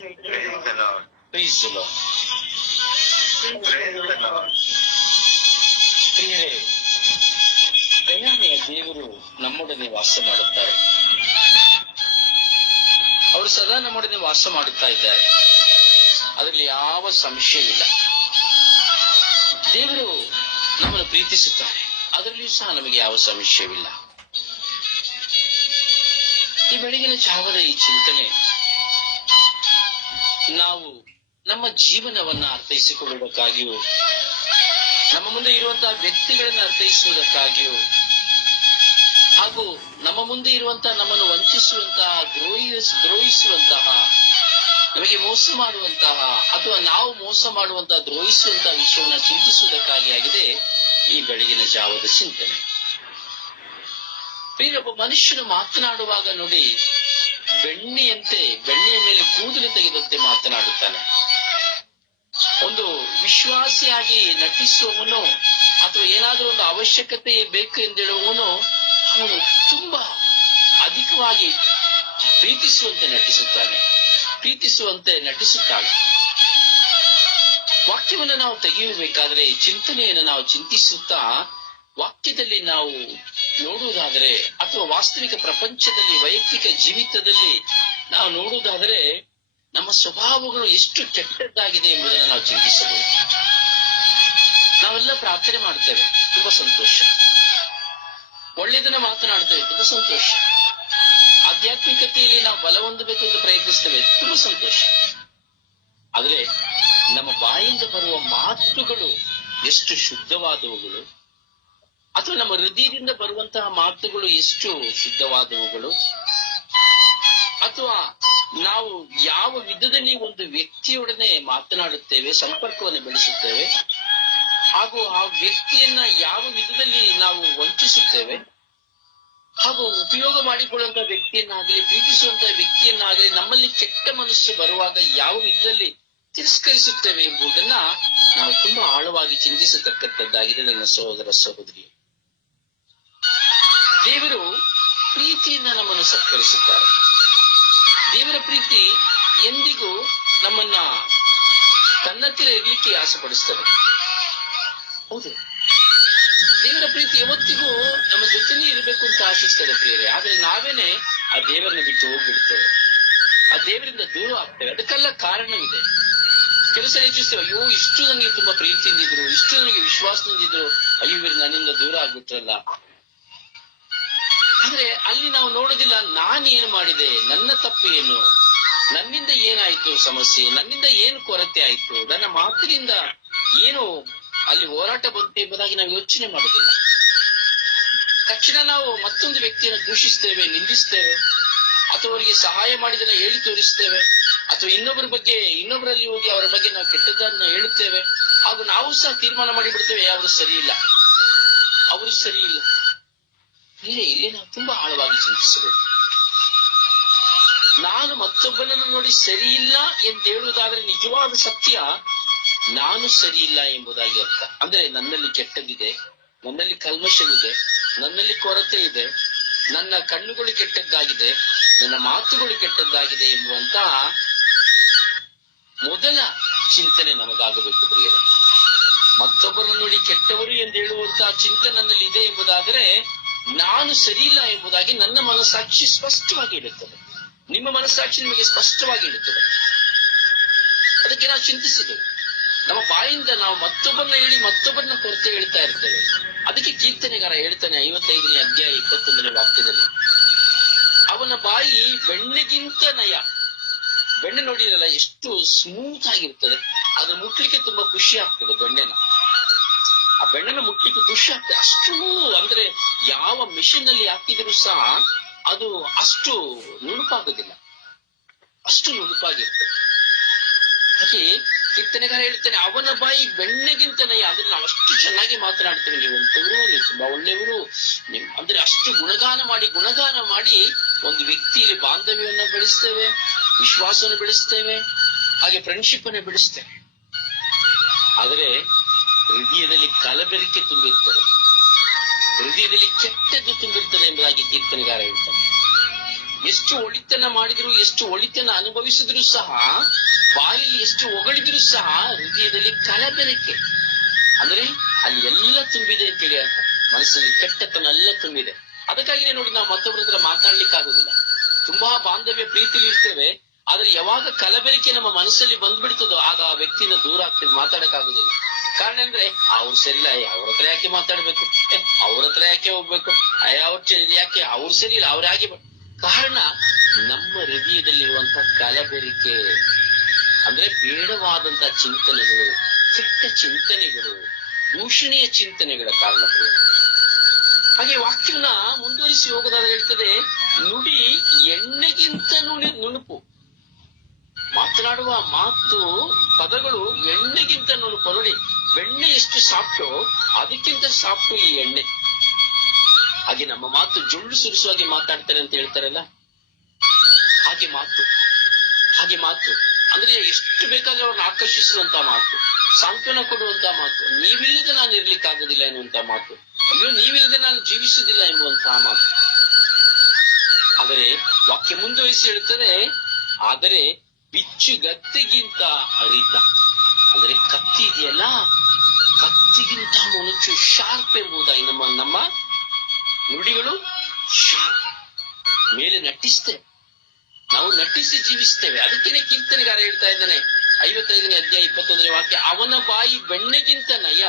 Praise the Lord. ಪ್ರಿಯರೇ ದೇವರು ನಮ್ಮೊಡನೆ ವಾಸ ಮಾಡುತ್ತಾರೆ ಅವರು ಸದಾ ನಮ್ಮೊಡನೆ ವಾಸ ಮಾಡುತ್ತಾ ಇದ್ದಾರೆ ಅದರಲ್ಲಿ ಯಾವ ಸಂಶಯವಿಲ್ಲ ದೇವರು ನಮ್ಮನ್ನು ಪ್ರೀತಿಸುತ್ತಾರೆ ಅದರಲ್ಲಿಯೂ ಸಹ ನಮಗೆ ಯಾವ ಸಂಶಯವಿಲ್ಲ ಈ ಬೆಳಗಿನ ಜಾವದ ಈ ಚಿಂತನೆ ನಾವು ನಮ್ಮ ಜೀವನವನ್ನ ಅರ್ಥೈಸಿಕೊಳ್ಳುವುದಕ್ಕಾಗಿಯೂ, ನಮ್ಮ ಮುಂದೆ ಇರುವಂತಹ ವ್ಯಕ್ತಿಗಳನ್ನ ಅರ್ಥೈಸುವುದಕ್ಕಾಗಿಯೂ, ಹಾಗೂ ನಮ್ಮ ಮುಂದೆ ಇರುವಂತಹ ನಮ್ಮನ್ನು ವಂಚಿಸುವಂತಹ ದ್ರೋಹಿ ದ್ರೋಹಿಸುವಂತಹ, ನಮಗೆ ಮೋಸ ಮಾಡುವಂತಹ, ಅಥವಾ ನಾವು ಮೋಸ ಮಾಡುವಂತಹ ದ್ರೋಹಿಸುವಂತಹ ವಿಷಯವನ್ನ ಚಿಂತಿಸುವುದಕ್ಕಾಗಿ ಆಗಿದೆ ಈ ಬೆಳಗಿನ ಜಾವದ ಚಿಂತನೆ. ಪ್ರಿಯ ಒಬ್ಬ ಮನುಷ್ಯನು ಮಾತನಾಡುವಾಗ ನೋಡಿ ಬೆಣ್ಣೆಯಂತೆ, ಬೆಣ್ಣೆಯ ಮೇಲೆ ಕೂದಲು ತೆಗೆದಂತೆ ಮಾತನಾಡುತ್ತಾನೆ. ಒಂದು ವಿಶ್ವಾಸಿಯಾಗಿ ನಟಿಸುವವನು ಅಥವಾ ಏನಾದರೂ ಒಂದು ಅವಶ್ಯಕತೆ ಬೇಕು ಎಂದೇಳುವವನು, ಅವನು ತುಂಬಾ ಅಧಿಕವಾಗಿ ಪ್ರೀತಿಸುವಂತೆ ನಟಿಸುತ್ತಾನೆ. ಪ್ರೀತಿಸುವಂತೆ ನಟಿಸುತ್ತಾನೆ ವಾಕ್ಯವನ್ನು ನಾವು ತೆಗೆಯಬೇಕಾದ್ರೆ ಚಿಂತನೆಯನ್ನು ನಾವು ಚಿಂತಿಸುತ್ತಾ ವಾಕ್ಯದಲ್ಲಿ ನಾವು ನೋಡುವುದಾದರೆ, ಅಥವಾ ವಾಸ್ತವಿಕ ಪ್ರಪಂಚದಲ್ಲಿ, ವೈಯಕ್ತಿಕ ಜೀವಿತದಲ್ಲಿ ನಾವು ನೋಡುವುದಾದರೆ, ನಮ್ಮ ಸ್ವಭಾವಗಳು ಎಷ್ಟು ಕೆಟ್ಟದ್ದಾಗಿದೆ ಎಂಬುದನ್ನು ನಾವು ಚಿಂತಿಸಬಹುದು. ನಾವೆಲ್ಲ ಪ್ರಾರ್ಥನೆ ಮಾಡ್ತೇವೆ ತುಂಬಾ ಸಂತೋಷ. ಒಳ್ಳೆಯದನ್ನ ಮಾತನಾಡ್ತೇವೆ ತುಂಬಾ ಸಂತೋಷ. ಆಧ್ಯಾತ್ಮಿಕತೆಯಲ್ಲಿ ನಾವು ಬಲ ಹೊಂದಬೇಕು ಎಂದು ಪ್ರಯತ್ನಿಸ್ತೇವೆ ತುಂಬಾ ಸಂತೋಷ. ಆದ್ರೆ, ನಮ್ಮ ಬಾಯಿಂದ ಬರುವ ಮಾತುಗಳು ಎಷ್ಟು ಶುದ್ಧವಾದವುಗಳು ಅಥವಾ ನಮ್ಮ ಹೃದಯದಿಂದ ಬರುವಂತಹ ಮಾತುಗಳು ಎಷ್ಟು ಶುದ್ಧವಾದವುಗಳು ಅಥವಾ ನಾವು ಯಾವ ವಿಧದಲ್ಲಿ ಒಂದು ವ್ಯಕ್ತಿಯೊಡನೆ ಮಾತನಾಡುತ್ತೇವೆ, ಸಂಪರ್ಕವನ್ನು ಬೆಳೆಸುತ್ತೇವೆ? ಹಾಗೂ ಆ ವ್ಯಕ್ತಿಯನ್ನ ಯಾವ ವಿಧದಲ್ಲಿ ನಾವು ವಂಚಿಸುತ್ತೇವೆ? ಹಾಗೂ ಉಪಯೋಗ ಮಾಡಿಕೊಳ್ಳುವಂತಹ ವ್ಯಕ್ತಿಯನ್ನಾಗಲಿ ಪ್ರೀತಿಸುವಂತಹ ವ್ಯಕ್ತಿಯನ್ನಾಗಲಿ, ನಮ್ಮಲ್ಲಿ ಕೆಟ್ಟ ಮನಸ್ಸು ಬರುವಾಗ ಯಾವ ವಿಧದಲ್ಲಿ ತಿರಸ್ಕರಿಸುತ್ತೇವೆ ಎಂಬುದನ್ನ ನಾವು ತುಂಬಾ ಆಳವಾಗಿ ಚಿಂತಿಸತಕ್ಕಂಥದ್ದಾಗಿದೆ ನನ್ನ ಸಹೋದರ ಸಹೋದರಿ ದೇವರು ಪ್ರೀತಿಯಿಂದ ನಮ್ಮನ್ನು ಸತ್ಕರಿಸುತ್ತಾರೆ. ದೇವರ ಪ್ರೀತಿ ಎಂದಿಗೂ ನಮ್ಮನ್ನ ತನ್ನತ್ತಿರ ಆಸೆ ಪಡಿಸ್ತಾರೆ ಹೌದು. ದೇವರ ಪ್ರೀತಿ ಯಾವತ್ತಿಗೂ ನಮ್ಮ ಜೊತೆನೇ ಇರಬೇಕು ಅಂತ ಆಶಿಸ್ತದೆ ಪ್ರಿಯರೇ. ಆದ್ರೆ ನಾವೇನೆ ಆ ದೇವರನ್ನ ಬಿಟ್ಟು ಹೋಗ್ಬಿಡ್ತೇವೆ. ಆ ದೇವರಿಂದ ದೂರ ಆಗ್ತೇವೆ. ಅದಕ್ಕೆಲ್ಲ ಕಾರಣವಿದೆ. ಕೆಲಸ ಯೋಚಿಸ್ತೇವೆ, ಅಯ್ಯೋ, ಇಷ್ಟು ನನಗೆ ತುಂಬಾ ಪ್ರೀತಿಯಿಂದಿದ್ರು, ಇಷ್ಟು ನನಗೆ ವಿಶ್ವಾಸದಿಂದಿದ್ರು. ಅಯ್ಯೋ, ಇವರು ನನ್ನಿಂದ ದೂರ ಆಗ್ಬಿಟ್ರಲ್ಲ. ಆದ್ರೆ ಅಲ್ಲಿ ನಾವು ನೋಡೋದಿಲ್ಲ, ನಾನೇನು ಮಾಡಿದೆ? ನನ್ನ ತಪ್ಪು ಏನು ನನ್ನಿಂದ ಏನಾಯ್ತು ಸಮಸ್ಯೆ? ನನ್ನಿಂದ ಏನು ಕೊರತೆ ಆಯ್ತು? ನನ್ನ ಮಾತಿನಿಂದ ಏನು ಅಲ್ಲಿ ಹೋರಾಟ ಬಂತು ಎಂಬುದಾಗಿ ನಾವು ಯೋಚನೆ ಮಾಡುದಿಲ್ಲ ತಕ್ಷಣ ನಾವು ಮತ್ತೊಂದು ವ್ಯಕ್ತಿಯನ್ನು ದೂಷಿಸ್ತೇವೆ, ನಿಂದಿಸ್ತೇವೆ, ಅಥವಾ ಅವರಿಗೆ ಸಹಾಯ ಮಾಡಿದನ್ನ ಹೇಳಿ ತೋರಿಸ್ತೇವೆ, ಅಥವಾ ಇನ್ನೊಬ್ಬರ ಬಗ್ಗೆ, ಇನ್ನೊಬ್ಬರಲ್ಲಿ ಹೋಗಿ ಅವರ ಬಗ್ಗೆ ನಾವು ಕೆಟ್ಟದ್ದನ್ನ ಹೇಳುತ್ತೇವೆ, ಹಾಗೂ ನಾವು ಸಹ ತೀರ್ಮಾನ ಮಾಡಿಬಿಡ್ತೇವೆ ಅವರು ಸರಿ ಇಲ್ಲ ಅವರು ಸರಿ ಇಲ್ಲ ಇಲ್ಲಿ ಇಲ್ಲಿ ನಾವು ತುಂಬಾ ಆಳವಾಗಿ ಚಿಂತಿಸಬೇಕು. ನಾನು ಮತ್ತೊಬ್ಬನನ್ನು ನೋಡಿ ಸರಿ ಇಲ್ಲ ಎಂದು ಹೇಳುವುದಾದ್ರೆ ನಿಜವಾದ ಸತ್ಯ, ನಾನು ಸರಿ ಇಲ್ಲ ಎಂಬುದಾಗಿ ಅರ್ಥ. ಅಂದ್ರೆ ನನ್ನಲ್ಲಿ ಕೆಟ್ಟದಿದೆ ನನ್ನಲ್ಲಿ ಕಲ್ಮಶವಿದೆ, ನನ್ನಲ್ಲಿ ಕೊರತೆ ಇದೆ ನನ್ನ ಕಣ್ಣುಗಳು ಕೆಟ್ಟದ್ದಾಗಿದೆ, ನನ್ನ ಮಾತುಗಳು ಕೆಟ್ಟದ್ದಾಗಿದೆ ಎಂಬುವಂತ ಮೊದಲ ಚಿಂತನೆ ನಮಗಾಗಬೇಕು ಪ್ರಿಯರೇ. ಮತ್ತೊಬ್ಬರನ್ನು ನೋಡಿ ಕೆಟ್ಟವರು ಎಂದು ಹೇಳುವಂತಹ ಚಿಂತನೆ ನನ್ನಲ್ಲಿ ಇದೆ ಎಂಬುದಾದರೆ ನಾನು ಸರಿಯಿಲ್ಲ ಎಂಬುದಾಗಿ ನನ್ನ ಮನಸ್ಸಾಕ್ಷಿ ಸ್ಪಷ್ಟವಾಗಿ ಇಡುತ್ತದೆ ನಿಮ್ಮ ಮನಸ್ಸಾಕ್ಷಿ ನಿಮಗೆ ಸ್ಪಷ್ಟವಾಗಿ ಇಡುತ್ತದೆ ಅದಕ್ಕೆ ನಾವು ಚಿಂತಿಸಿದೆವು ನಮ್ಮ ಬಾಯಿಂದ ನಾವು ಮತ್ತೊಬ್ಬರನ್ನ ಹೇಳಿ ಮತ್ತೊಬ್ಬರನ್ನ ಕೊರತೆ ಹೇಳ್ತಾ ಇರ್ತೇವೆ. ಅದಕ್ಕೆ ಕೀರ್ತನೆಗಾರ ಹೇಳ್ತಾನೆ ಐವತ್ತೈದನೇ ಅಧ್ಯಾಯ ಇಪ್ಪತ್ತೊಂದನೇ ವಾಕ್ಯದಲ್ಲಿ. ಅವನ ಬಾಯಿ ಬೆಣ್ಣೆಗಿಂತ ನಯ. ಬೆಣ್ಣೆ ನೋಡಿರಲ್ಲ, ಎಷ್ಟು ಸ್ಮೂತ್ ಆಗಿರ್ತದೆ. ಅದು ಮುಟ್ಲಿಕ್ಕೆ ತುಂಬಾ ಖುಷಿ ಆಗ್ತದೆ ಬೆಣ್ಣೆನ. ಆ ಬೆಣ್ಣೆನ ಮುಟ್ಲಿಕ್ಕೆ ಖುಷಿ ಆಗ್ತದೆ. ಅಷ್ಟು ಅಂದ್ರೆ ಯಾವ ಮಿಷಿನ್ ಅಲ್ಲಿ ಹಾಕಿದ್ರು ಸಹ ಅದು ಅಷ್ಟು ನುಣುಪಾಗುದಿಲ್ಲ. ಅಷ್ಟು ನುಣುಪಾಗಿರ್ತದೆ. ಹಾಗೆ ಕಿತ್ತನೆಗಾರ ಹೇಳ್ತಾನೆ, ಅವನ ಬಾಯಿ ಬೆಣ್ಣೆಗಿಂತ ನಯ. ಅಂದ್ರೆ ನಾವು ಅಷ್ಟು ಚೆನ್ನಾಗಿ ಮಾತನಾಡ್ತೇವೆ ನೀವು ಎಂತವರು ನೀವು ತುಂಬಾ ಒಳ್ಳೆಯವರು. ನಿಮ್ ಅಂದ್ರೆ ಅಷ್ಟು ಗುಣಗಾನ ಮಾಡಿ ಗುಣಗಾನ ಮಾಡಿ ಒಂದು ವ್ಯಕ್ತಿಯಲ್ಲಿ ಬಾಂಧವ್ಯವನ್ನ ಬೆಳೆಸ್ತೇವೆ, ವಿಶ್ವಾಸವನ್ನು ಬೆಳೆಸ್ತೇವೆ, ಹಾಗೆ ಫ್ರೆಂಡ್ಶಿಪ್ ಅನ್ನು ಬೆಳೆಸ್ತೇವೆ. ಆದರೆ ಹೃದಯದಲ್ಲಿ ಕಲಬೆರಿಕೆ ತುಂಬಿರ್ತದೆ. ಹೃದಯದಲ್ಲಿ ಕೆಟ್ಟದ್ದು ತುಂಬಿರ್ತದೆ ಎಂಬುದಾಗಿ ಕೀರ್ತನೆಗಾರ ಹೇಳ್ತಾನೆ ಎಷ್ಟು ಒಳಿತನ ಮಾಡಿದ್ರು, ಎಷ್ಟು ಒಳಿತನ ಅನುಭವಿಸಿದ್ರು ಸಹ, ಬಾಯಲ್ಲಿ ಎಷ್ಟು ಹೊಗಳಿದ್ರು ಸಹ ಹೃದಯದಲ್ಲಿ ಕಲಬೆರಕೆ. ಅಂದ್ರೆ ಅಲ್ಲಿ ಎಲ್ಲ ತುಂಬಿದೆ ಅಂತೇಳಿ ಅರ್ಥ. ಮನಸ್ಸಲ್ಲಿ ಕೆಟ್ಟತನ ಎಲ್ಲ ತುಂಬಿದೆ. ಅದಕ್ಕಾಗಿನೇ ನೋಡಿ ನಾವು ಮತ್ತೊಬ್ಬರ ಹತ್ರ ಮಾತಾಡ್ಲಿಕ್ಕೆ ಆಗುದಿಲ್ಲ. ತುಂಬಾ ಬಾಂಧವ್ಯ, ಪ್ರೀತಿಲಿ ಇರ್ತೇವೆ. ಆದ್ರೆ ಯಾವಾಗ ಕಲಬೆರಕೆ ನಮ್ಮ ಮನಸ್ಸಲ್ಲಿ ಬಂದ್ಬಿಡ್ತದೋ, ಆಗ ಆ ವ್ಯಕ್ತಿನ ದೂರ ಆಗ್ತೀವಿ ಮಾತಾಡಕ್ ಆಗುದಿಲ್ಲ ಕಾರಣ ಅಂದ್ರೆ ಅವ್ರು ಸರಿಲ್ಲ ಅವ್ರ ಹತ್ರ ಯಾಕೆ ಮಾತಾಡ್ಬೇಕು? ಅವ್ರ ಹತ್ರ ಯಾಕೆ ಹೋಗ್ಬೇಕು? ಅವ್ರ ಯಾಕೆ ಅವ್ರು ಇಲ್ಲ ಅವ್ರ ಯಾಕೆ ಕಾರಣ ನಮ್ಮ ಹೃದಯದಲ್ಲಿರುವಂತ ಕಲಬೆರಿಕೆ, ಅಂದ್ರೆ ಬೇಡವಾದಂತ ಚಿಂತನೆಗಳು, ಕೆಟ್ಟ ಚಿಂತನೆಗಳು, ದೂಷಣೀಯ ಚಿಂತನೆಗಳ ಕಾರಣ ಹಾಗೆ ವಾಕ್ಯವನ್ನ ಮುಂದುವರಿಸಿ ಹೋಗೋದಾದ್ರೆ ಹೇಳ್ತದೆ, ನುಡಿ ಎಣ್ಣೆಗಿಂತ ನುಡಿ ನುಣುಪು. ಮಾತನಾಡುವ ಮಾತು ಪದಗಳು ಎಣ್ಣೆಗಿಂತ ನೋಡು ಬೆಣ್ಣೆ ಎಷ್ಟು ಸಾಫ್ಟು ಅದಕ್ಕಿಂತ ಸಾಫ್ಟು ಈ ಎಣ್ಣೆ. ಹಾಗೆ ನಮ್ಮ ಮಾತು ಜುಳ್ಳು ಸುರಿಸುವಾಗಿ ಮಾತಾಡ್ತಾರೆ ಅಂತ ಹೇಳ್ತಾರಲ್ಲ? ಹಾಗೆ ಮಾತು. ಹಾಗೆ ಮಾತು. ಅಂದ್ರೆ ಎಷ್ಟು ಬೇಕಾದ್ರೆ ಅವ್ರನ್ನ ಆಕರ್ಷಿಸುವಂತ ಮಾತು. ಸಾಂತ್ವನ ಕೊಡುವಂತ ಮಾತು. ನೀವಿಲ್ಲದೆ ನಾನು ಇರ್ಲಿಕ್ಕಾಗೋದಿಲ್ಲ ಎನ್ನುವಂತ ಮಾತು. ಅಯ್ಯೋ, ನೀವಿಲ್ಲದೆ ನಾನು ಜೀವಿಸುವುದಿಲ್ಲ ಎಂಬುವಂತಹ ಮಾತು. ಆದರೆ ವಾಕ್ಯ ಮುಂದುವರಿಸಿ ಹೇಳ್ತಾರೆ ಆದರೆ ಬಿಚ್ಚುಗತ್ತಿಗಿಂತ ಅರಿತ. ಅಂದ್ರೆ ಕತ್ತಿ ಇದೆಯಲ್ಲ ಕತ್ತಿಗಿಂತ ಮೊನಚು ಶಾರ್ಪ್ ಎಂಬುದಾಗಿ ನಮ್ಮ ನಮ್ಮ ನುಡಿಗಳು ಶಾರ್ಪ್. ಮೇಲೆ ನಟಿಸ್ತೇವೆ ನಾವು ನಟಿಸಿ ಜೀವಿಸ್ತೇವೆ. ಅದಕ್ಕೇನೆ ಕೀರ್ತನೆಗಾರ ಹೇಳ್ತಾ ಇದ್ದಾನೆ. ಐವತ್ತೈದನೇ ಅಧ್ಯಾಯ ಇಪ್ಪತ್ತೊಂದನೇ ವಾಕ್ಯ, ಅವನ ಬಾಯಿ ಬೆಣ್ಣೆಗಿಂತ ನಯ,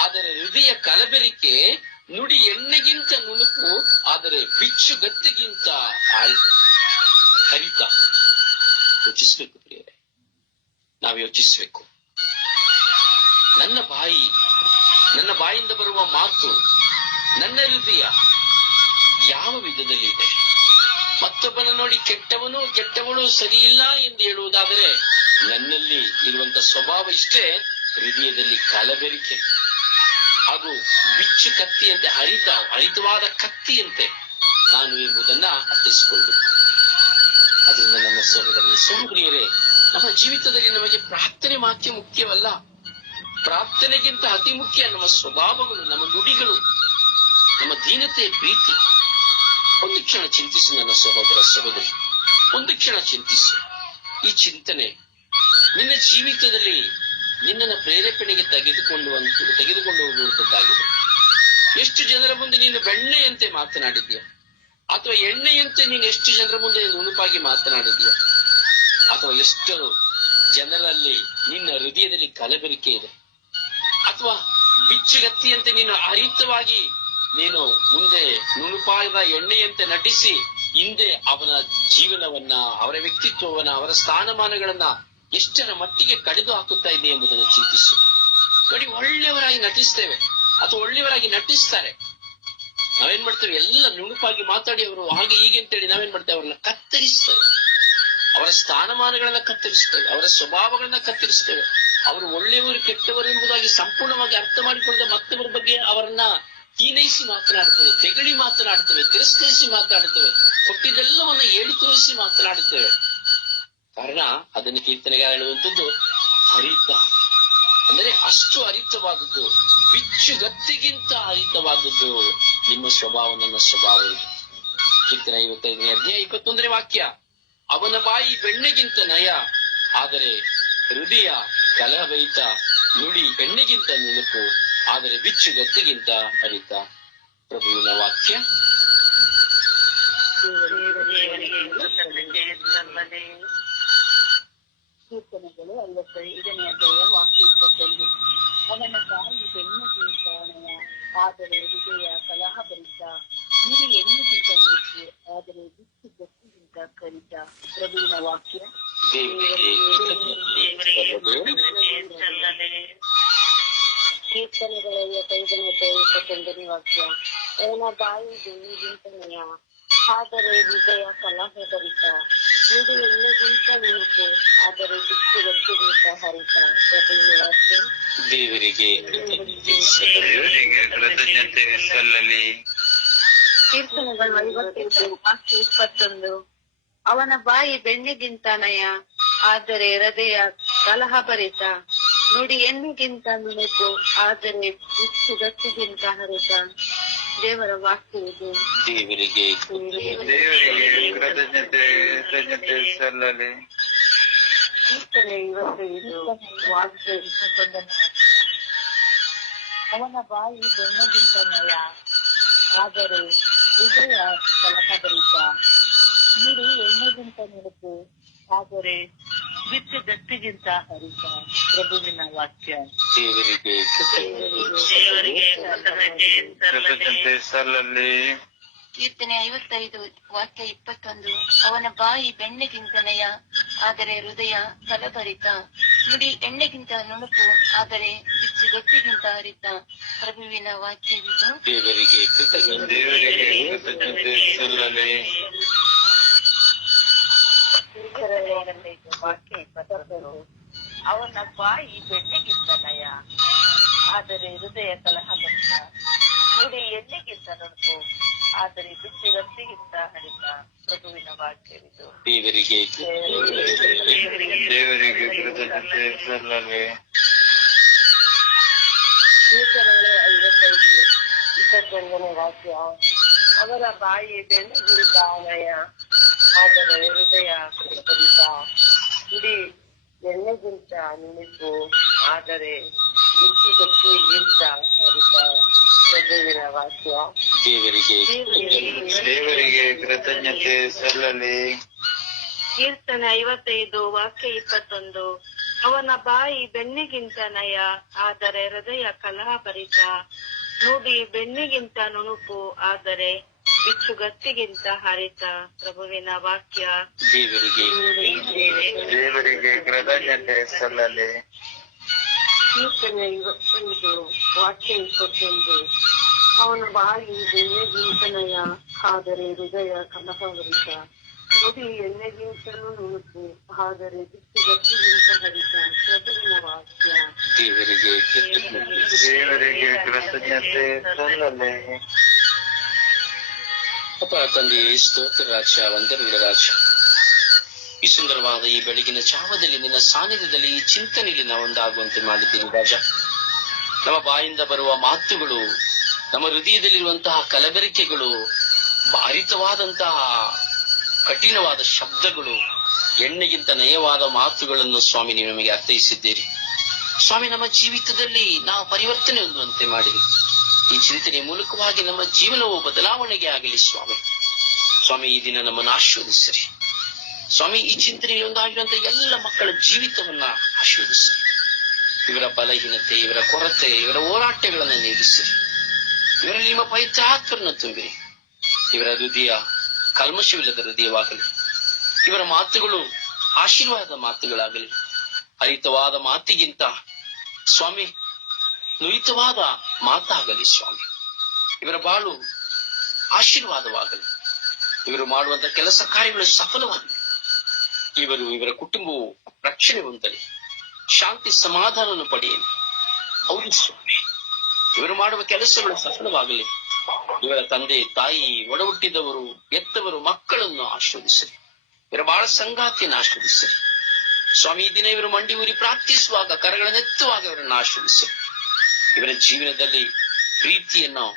ಆದರೆ ಹೃದಯ ಕಲಬೆರಿಕೆ, ನುಡಿ ಎಣ್ಣೆಗಿಂತ ನುಣುಕು ಆದರೆ ಬಿಚ್ಚು ಗತ್ತಿಗಿಂತ ಹರಿತ. ಯೋಚಿಸ್ಬೇಕು ಪ್ರಿಯರೇ. ನಾವು ಯೋಚಿಸ್ಬೇಕು. ನನ್ನ ಬಾಯಿ, ನನ್ನ ಬಾಯಿಂದ ಬರುವ ಮಾತು, ನನ್ನ ಹೃದಯ ಯಾವ ವಿಧದಲ್ಲಿ ಇದೆ? ಮತ್ತೊಬ್ಬನ ನೋಡಿ ಕೆಟ್ಟವನು, ಕೆಟ್ಟವಳು ಸರಿಯಿಲ್ಲ ಎಂದು ಹೇಳುವುದಾದರೆ ನನ್ನಲ್ಲಿ ಇರುವಂತ ಸ್ವಭಾವ ಇಷ್ಟೇ ಹೃದಯದಲ್ಲಿ ಕಲಬೆರಿಕೆ ಹಾಗೂ ಬಿಚ್ಚು ಕತ್ತಿಯಂತೆ ಹರಿತ, ಹರಿತವಾದ ಕತ್ತಿಯಂತೆ ನಾನು ಎಂಬುದನ್ನ ಅರ್ಥಿಸಿಕೊಳ್ಬೇಕು ಸಹೋದರನ ಸಹೋದರಿಯರೇ ನಮ್ಮ ಜೀವಿತದಲ್ಲಿ ನಮಗೆ ಪ್ರಾರ್ಥನೆ ಮಾತ್ರ ಮುಖ್ಯವಲ್ಲ. ಪ್ರಾರ್ಥನೆಗಿಂತ ಅತಿ ಮುಖ್ಯ ನಮ್ಮ ಸ್ವಭಾವಗಳು, ನಮ್ಮ ನುಡಿಗಳು, ನಮ್ಮ ದೀನತೆ, ಪ್ರೀತಿ. ಒಂದು ಕ್ಷಣ ಚಿಂತಿಸು ನನ್ನ ಸಹೋದರ ಸಹೋದರಿ, ಒಂದು ಕ್ಷಣ ಚಿಂತಿಸು. ಈ ಚಿಂತನೆ ನಿನ್ನ ಜೀವಿತದಲ್ಲಿ ನಿನ್ನ ಪ್ರೇರೇಪಣೆಗೆ ತೆಗೆದುಕೊಂಡು ತೆಗೆದುಕೊಂಡು ಹೋಗುವಂತದ್ದಾಗಿದೆ. ಎಷ್ಟು ಜನರ ಮುಂದೆ ನೀನು ಬೆಣ್ಣೆಯಂತೆ ಮಾತನಾಡಿದ್ಯಾ ಅಥವಾ ಎಣ್ಣೆಯಂತೆ ನೀನು ಎಷ್ಟು ಜನರ ಮುಂದೆ ನುಣುಪಾಗಿ ಮಾತನಾಡಿದ್ಯ, ಅಥವಾ ಎಷ್ಟು ಜನರಲ್ಲಿ ನಿನ್ನ ಹೃದಯದಲ್ಲಿ ಕಲಬೆರಿಕೆ ಇದೆ, ಅಥವಾ ಬಿಚ್ಚುಗತ್ತಿಯಂತೆ ನೀನು ಅರಿತವಾಗಿ ನೀನು ಮುಂದೆ ನುಣುಪಾದ ಎಣ್ಣೆಯಂತೆ ನಟಿಸಿ ಹಿಂದೆ ಅವನ ಜೀವನವನ್ನ, ಅವರ ವ್ಯಕ್ತಿತ್ವವನ್ನ, ಅವರ ಸ್ಥಾನಮಾನಗಳನ್ನ ಎಷ್ಟರ ಮಟ್ಟಿಗೆ ಕಡಿದು ಹಾಕುತ್ತಾ ಇದೆ ಎಂಬುದನ್ನು ಚಿಂತಿಸು. ನೋಡಿ, ಒಳ್ಳೆಯವರಾಗಿ ನಟಿಸ್ತೇವೆ, ಅಥವಾ ಒಳ್ಳೆಯವರಾಗಿ ನಟಿಸ್ತಾರೆ ನಾವೇನ್ ಮಾಡ್ತೇವೆ? ಎಲ್ಲ ನುಣುಪಾಗಿ ಮಾತಾಡಿ ಅವರು, ಹಾಗೆ ಹೀಗೆ ಅಂತೇಳಿ ನಾವೇನ್ ಮಾಡ್ತೇವೆ? ಅವ್ರನ್ನ ಕತ್ತರಿಸ್ತೇವೆ. ಅವರ ಸ್ಥಾನಮಾನಗಳನ್ನ ಕತ್ತರಿಸ್ತೇವೆ. ಅವರ ಸ್ವಭಾವಗಳನ್ನ ಕತ್ತರಿಸ್ತೇವೆ. ಅವರು ಒಳ್ಳೆಯವರು, ಕೆಟ್ಟವರು ಎಂಬುದಾಗಿ ಸಂಪೂರ್ಣವಾಗಿ ಅರ್ಥ ಮಾಡಿಕೊಳ್ಳದ ಮತ್ತೊಬ್ಬರ ಬಗ್ಗೆ ಅವರನ್ನ ಹೀನೈಸಿ ಮಾತನಾಡ್ತೇವೆ, ತೆಗಳಿ ಮಾತನಾಡ್ತೇವೆ, ತಿರಸ್ಕರಿಸಿ ಮಾತಾಡ್ತೇವೆ ಕೊಟ್ಟಿದ್ದೆಲ್ಲವನ್ನ ಹೇಳಿ ತೋರಿಸಿ ಮಾತನಾಡುತ್ತೇವೆ ಕಾರಣ, ಅದನ್ನು ಕೀರ್ತನೆಗಾರ ಹೇಳುವಂಥದ್ದು ಹರಿತ. ಅಂದರೆ ಅಷ್ಟು ಹರಿತವಾದದ್ದು, ಬಿಚ್ಚುಗತ್ತಿಗಿಂತ ಹರಿತವಾದದ್ದು. ನಿಮ್ಮ ಸ್ವಭಾವ ನನ್ನ ಸ್ವಭಾವ ಕೀರ್ತನ ಐವತ್ತೈದನೇ ಅಧ್ಯಾಯ ಇಪ್ಪತ್ತೊಂದನೇ ವಾಕ್ಯ, ಅವನ ಬಾಯಿ ಬೆಣ್ಣೆಗಿಂತ ನಯ, ಆದರೆ ಹೃದಯ ಕಲಹಭರಿತ, ನುಡಿ ಬೆಣ್ಣೆಗಿಂತ ನುಣುಕು ಆದರೆ ಬಿಚ್ಚು ಗತ್ತಿಗಿಂತ ಹರಿತ. ಪ್ರಭುವಿನ ವಾಕ್ಯ. ಕೀರ್ತನೆಗಳು ಐವತ್ತೈದನೇ ಅಧ್ಯಾಯ ವಾಕ್ಯ ಇಪ್ಪತ್ತೊಂದು. ಅವನ ಬಾಯಿ ಬೆಣ್ಣೆಗಿಂತ ಹಣೆಯ ಆದರೆ ಹೃದಯ ಕಲಹಭರಿತ ನುಡಿ ಎಣ್ಣೆಗಿಂತ ನುಡಿಸು ಆದರೆ ಬಿಚ್ಚು ಗಟ್ಟಿಗಿಂತ ಕರಿತ ಪ್ರಭುವಿನ ವಾಕ್ಯ. ದೇವರಿಗೆ ದೇವರಿಗೆ ಕೃತಜ್ಞತೆ ಕೃತಜ್ಞತೆ ಸಲ್ಲದೆ. ಕೀರ್ತನೆಗಳ ಐವತ್ತೈದನೇ ಅಧ್ಯಾಯ ಇಪ್ಪತ್ತೊಂದನೇ ವಾಕ್ಯ. ಅವನ ಬಾಯಿ ಬೆಣ್ಣೆಗಿಂತ ನಯ ಆದರೆ ಹೃದಯ ಕಲಹಭರಿತ ನುಡಿ ಎಣ್ಣೆಗಿಂತ ಉಳುಕು ಆದರೆ ದಿಕ್ಕು ಗಟ್ಟಿಗಿಂತ ಹರಿತ ದೇವರಿಗೆ ಕೃತಜ್ಞತೆ ಸಲ್ಲಲಿ. ಕೀರ್ತನೆಗಳು ಐವತ್ತೆಂಟು ವಾಕ್ಯ ಇಪ್ಪತ್ತೊಂದು. ಅವನ ಬಾಯಿ ಬೆಣ್ಣೆಗಿಂತ ನಯ ಆದರೆ ಹೃದಯ ಕಲಹಭರಿತ. ನುಡಿ ಎಣ್ಣೆಗಿಂತ ನುಣುಕು ಆದರೆ ಬಿಚ್ಚು ಗಟ್ಟಿಗಿಂತ ಹರಿತ. ದೇವರ ವಾಕ್ಯವಿದೆ ಇದು ದೇವರಿಗೆ ದೇವರಿಗೆ ಕೃತಜ್ಞತೆ ಕೃತಜ್ಞತೆ ಸಲ್ಲಲಿ. ಕೀರ್ತನೆ ಇವತ್ತೈದು ವಾಕ್ಯ. ಅವನ ಬಾಯಿ ಬೆಣ್ಣೆಗಿಂತ ನಯ ಆದರೆ ಹೃದಯ ಕಲಹಭರಿತ. ನುಡಿ ಎಣ್ಣೆಗಿಂತ ನುಡುಕು ಆದರೆ ಬಿಟ್ಟು ಗಟ್ಟಿಗಿಂತ ಹರಿತ ಪ್ರಭುವಿನ ವಾಕ್ಯ. ದೇವರಿಗೆ ಕೃತಜ್ಞತೆ ಕೀರ್ತನೆ ಐವತ್ತೈದು ವಾಕ್ಯ ಇಪ್ಪತ್ತೊಂದು. ಅವನ ಬಾಯಿ ಬೆಣ್ಣೆಗಿಂತ ನಯ ಆದರೆ ಹೃದಯ ಕಲಭರಿತ ನುಡಿ ಎಣ್ಣೆಗಿಂತ ನುಣುಕು ಆದರೆ ಬಿಚ್ಚುಗಟ್ಟಿಗಿಂತ ಹರಿತ. ಪ್ರಭುವಿನ ವಾಕ್ಯವಿದು ದೇವರಿಗೆ ಕೃತಜ್ಞತೆ ದೇವರಿಗೆ ಸಲ್ಲಲಿ. ವಾಕ್ಯ ಇಪ್ಪತ್ತೊಂದು ಅವನ ಬಾಯಿ ಬೆಣ್ಣೆಗಿಂತ ನಯ ಆದರೆ ಹೃದಯ ಕಲಹ ಕಲಹಭರಿತ ನುಡಿ ಎಣ್ಣೆಗಿಂತ ನುಣುಕು ಆದರೆ ಬಿಟ್ಟು ರಸ್ತೆಗಿಂತ ಹರಿತ ಪ್ರಭುವಿನ ವಾಕ್ಯವಿದು ದೇವರಿಗೆ ದೇವರಿಗೆ ಐವತ್ತೈದು ಇಪ್ಪತ್ತೊಂದನೇ ವಾಕ್ಯ. ಅವರ ಬಾಯಿ ಬೆಣ್ಣೆಗಿಂತ ನಯ ಆದರೆ ಹೃದಯ ಸುಖಭರಿತ ಇಡಿ ಎಣ್ಣೆಗಿಂತ ನುಣುಕು ಆದರೆ ಬಿಸಿ ಗಟ್ಟಿಗಿಂತ ಹರಿತ ಪ್ರಭುವಿನ ವಾಕ್ಯ. ದೇವರಿಗೆ ದೇವರಿಗೆ ಕೃತಜ್ಞತೆ ಸಲ್ಲಲಿ. ಕೀರ್ತನೆ ಐವತ್ತೈದು ವಾಕ್ಯ ಇಪ್ಪತ್ತೊಂದು. ಅವನ ಬಾಯಿ ಬೆಣ್ಣೆಗಿಂತ ನಯ ಆದರೆ ಹೃದಯ ಕಲಹಭರಿತ. ನುಡಿ ಬೆಣ್ಣೆಗಿಂತ ನುಣುಪು ಆದರೆ ಬಿಚ್ಚುಗತ್ತಿಗಿಂತ ಹರಿತ ಪ್ರಭುವಿನ ವಾಕ್ಯ. ದೇವರಿಗೆ ದೇವರಿಗೆ ಕೃತಜ್ಞತೆ ಸಲ್ಲಲಿ. ಕೀರ್ತನೆ ಇವತ್ತೈದು ವಾಕ್ಯ ಇಪ್ಪತ್ತೊಂದು. ಅವನ ಬಾಯಿ ಬೆಣ್ಣೆಗಿಂತ ನಯ ಆದರೆ ಹೃದಯ ಕಲಹಭರಿತ ನುಡಿ ಎಣ್ಣೆಗಿಂತಲೂ ನುಣುಕು ಆದರೆ ಬಿಸಿ ಗಟ್ಟಿಗಿಂತ ಹರಿತ ಪ್ರಭುವಿನ ವಾಕ್ಯ. ದೇವರಿಗೆ ಕೃತಜ್ಞತೆ. ದೇವರಿಗೆ ಕೃತಜ್ಞತೆ ಸಲ್ಲಲಿ. ಅಪ್ಪ ತಂದೆ ಸ್ತೋತ್ರ ರಾಜ ವಂದನೆಗಳ ರಾಜ ಈ ಸುಂದರವಾದ ಈ ಬೆಳಗಿನ ಜಾವದಲ್ಲಿ ನಿನ್ನ ಸಾನ್ನಿಧ್ಯದಲ್ಲಿ ಈ ಚಿಂತನೆಯಲ್ಲಿ ನಾವು ಒಂದಾಗುವಂತೆ ಮಾಡಿದ್ದೀನಿ ರಾಜ ನಮ್ಮ ಬಾಯಿಂದ ಬರುವ ಮಾತುಗಳು ನಮ್ಮ ಹೃದಯದಲ್ಲಿರುವಂತಹ ಕಲಬೆರಕೆಗಳು ಭಾರಿತವಾದಂತಹ ಕಠಿಣವಾದ ಶಬ್ದಗಳು ಎಣ್ಣೆಗಿಂತ ನಯವಾದ ಮಾತುಗಳನ್ನು ಸ್ವಾಮಿ ನೀವು ನಮಗೆ ಅರ್ಥೈಸಿದ್ದೀರಿ. ಸ್ವಾಮಿ ನಮ್ಮ ಜೀವಿತದಲ್ಲಿ ನಾವು ಪರಿವರ್ತನೆ ಹೊಂದುವಂತೆ ಮಾಡಿರಿ. ಈ ಚಿಂತನೆ ಮೂಲಕವಾಗಿ ನಮ್ಮ ಜೀವನವು ಬದಲಾವಣೆಗೆ ಆಗಲಿ ಸ್ವಾಮಿ. ಸ್ವಾಮಿ, ಈ ದಿನ ನಮ್ಮನ್ನು ಆಶೀರ್ವದಿಸರಿ. ಸ್ವಾಮಿ, ಈ ಚಿಂತನೆಯಲ್ಲಿ ಒಂದಾಗಿರುವಂತಹ ಎಲ್ಲ ಮಕ್ಕಳ ಜೀವಿತವನ್ನ ಆಶೀರ್ವದಿಸಿ ಇವರ ಬಲಹೀನತೆ, ಇವರ ಕೊರತೆ, ಇವರ ಹೋರಾಟಗಳನ್ನ ನೀಗಿಸಿರಿ. ಇವರಲ್ಲಿ ನಿಮ್ಮ ಪವಿತ್ರಾತ್ಮರನ್ನು ತುಂಬಿರಿ. ಇವರ ಹೃದಯ ಕಲ್ಮಶವಿಲ್ಲದ ಹೃದಯವಾಗಲಿ. ಇವರ ಮಾತುಗಳು ಆಶೀರ್ವಾದ ಮಾತುಗಳಾಗಲಿ. ಹರಿತವಾದ ಮಾತಿಗಿಂತ ಸ್ವಾಮಿ ನುರಿತವಾದ ಮಾತಾಗಲಿ ಸ್ವಾಮಿ. ಇವರ ಬಾಳು ಆಶೀರ್ವಾದವಾಗಲಿ. ಇವರು ಮಾಡುವಂತ ಕೆಲಸ ಕಾರ್ಯಗಳು ಸಫಲವಾಗಲಿ. ಇವರು ಇವರ ಕುಟುಂಬವು ರಕ್ಷಣೆ ಹೊಂದಲಿ. ಶಾಂತಿ ಸಮಾಧಾನವನ್ನು ಪಡೆಯಲಿ. ಹೌದು ಸ್ವಾಮಿ. ಇವರು ಮಾಡುವ ಕೆಲಸಗಳು ಸಫಲವಾಗಲಿ. ಇವರ ತಂದೆ, ತಾಯಿ, ಒಡಹುಟ್ಟಿದವರು ಎತ್ತವರು ಮಕ್ಕಳನ್ನು ಆಶೀರ್ವದಿಸಲಿ. ಇವರ ಬಾಳ ಸಂಗಾತಿಯನ್ನು ಆಶೀರ್ವದಿಸಲಿ. ಸ್ವಾಮಿ ದಿನ ಇವರು ಮಂಡಿ ಊರಿ ಪ್ರಾರ್ಥಿಸುವಾಗ ಕರಗಳನ್ನೆತ್ತುವಾಗ ಇವರನ್ನು ಆಶೀರ್ವದಿಸಲಿ. ಇವರ ಜೀವನದಲ್ಲಿ ಪ್ರೀತಿಯನ್ನು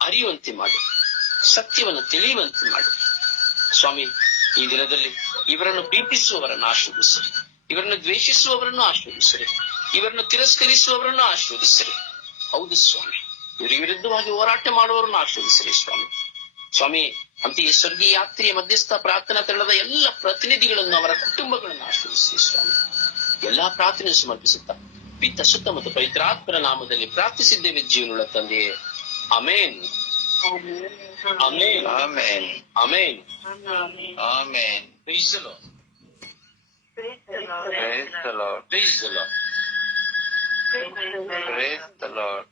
ಅರಿಯುವಂತೆ ಮಾಡು, ಸತ್ಯವನ್ನು ತಿಳಿಯುವಂತೆ ಮಾಡು. ಸ್ವಾಮಿ, ಈ ದಿನದಲ್ಲಿ ಇವರನ್ನು ಪ್ರೀತಿಸುವವರನ್ನು ಆಶೀರ್ವದಿಸಿರಿ. ಇವರನ್ನು ದ್ವೇಷಿಸುವವರನ್ನು ಆಶೀರ್ವದಿಸಿರಿ. ಇವರನ್ನು ತಿರಸ್ಕರಿಸುವವರನ್ನು ಆಶೀರ್ವದಿಸಿರಿ. ಹೌದು ಸ್ವಾಮಿ, ಇವರಿಗೆ ವಿರುದ್ಧವಾಗಿ ಹೋರಾಟ ಮಾಡುವವರನ್ನು ಆಶೀರ್ವದಿಸಿರಿ ಸ್ವಾಮಿ. ಸ್ವಾಮಿ, ಅಂತೆಯೇ ಸ್ವರ್ಗೀಯ ಯಾತ್ರೆಯ ಮಧ್ಯಸ್ಥ ಪ್ರಾರ್ಥನಾ ತಂಡದ ಎಲ್ಲ ಪ್ರತಿನಿಧಿಗಳನ್ನು ಅವರ ಕುಟುಂಬಗಳನ್ನು ಆಶೀರ್ವದಿಸಿರಿ ಸ್ವಾಮಿ. ಎಲ್ಲಾ ಪ್ರಾರ್ಥನೆ ಸಮರ್ಪಿಸುತ್ತಾ ಪಿತ್ತ ಶುದ್ಧ ಮತ್ತು ಪವಿತ್ರಾತ್ಮರ ನಾಮದಲ್ಲಿ ಪ್ರಾರ್ಥಿಸಿದ್ದೇವೆ ಜೀವನಗಳ ತಂದೆಯೇ amen amen amen amen Lord. Praise the Lord. Praise the Lord. Praise the Lord.